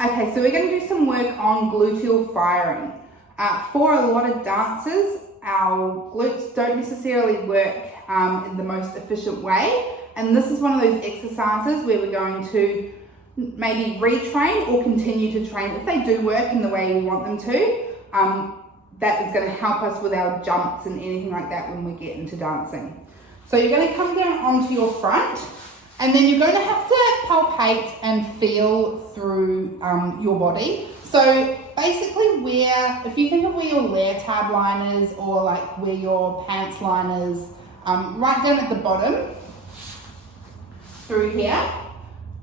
Okay, so we're going to do some work on gluteal firing. For a lot of dancers, our glutes don't necessarily work in the most efficient way, and this is one of those exercises where we're going to maybe retrain or continue to train. If they do work in the way we want them to, that is going to help us with our jumps and anything like that when we get into dancing. So you're going to come down onto your front, and then you're going to have to palpate and feel through your body. So basically if you think of where your leotard line is, or like where your pants line is, right down at the bottom, through here,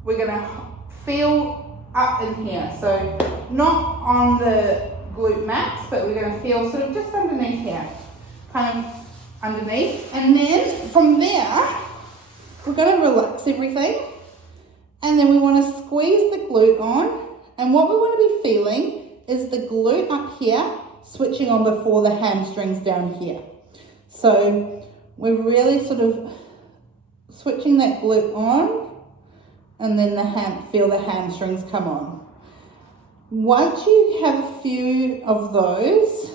we're going to feel up in here. So not on the glute max, but we're going to feel sort of just underneath here, kind of underneath. And then from there, we're going to relax everything, and then we want to squeeze the glute on, and what we want to be feeling is the glute up here switching on before the hamstrings down here. So we're really sort of switching that glute on, and then feel the hamstrings come on. Once you have a few of those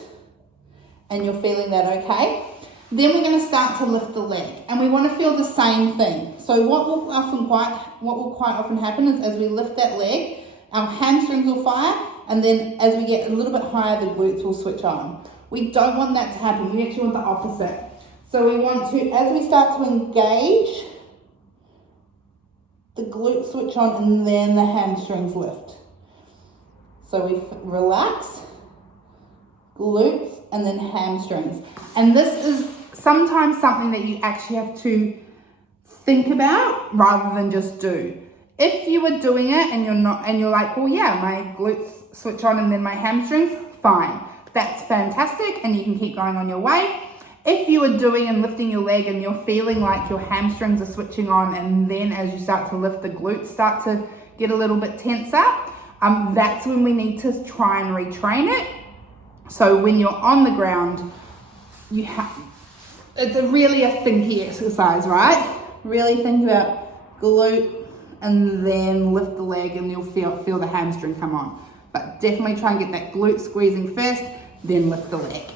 and you're feeling that okay, then we're going to start to lift the leg, and we want to feel the same thing. So what will quite often happen is, as we lift that leg, our hamstrings will fire, and then as we get a little bit higher, the glutes will switch on. We don't want that to happen. We actually want the opposite. So we want to, as we start to engage, the glutes switch on, and then the hamstrings lift. So we relax, glutes, and then hamstrings. And this is sometimes something that you actually have to think about rather than just do. If you were doing it and you're like, well, yeah, my glutes switch on and then my hamstrings, fine. That's fantastic, and you can keep going on your way. If you are doing and lifting your leg and you're feeling like your hamstrings are switching on, and then as you start to lift, the glutes start to get a little bit tenser, that's when we need to try and retrain it. So when you're on the ground, it's really a thinky exercise, right? Really think about glute and then lift the leg, and you'll feel the hamstring come on. But definitely try and get that glute squeezing first, then lift the leg.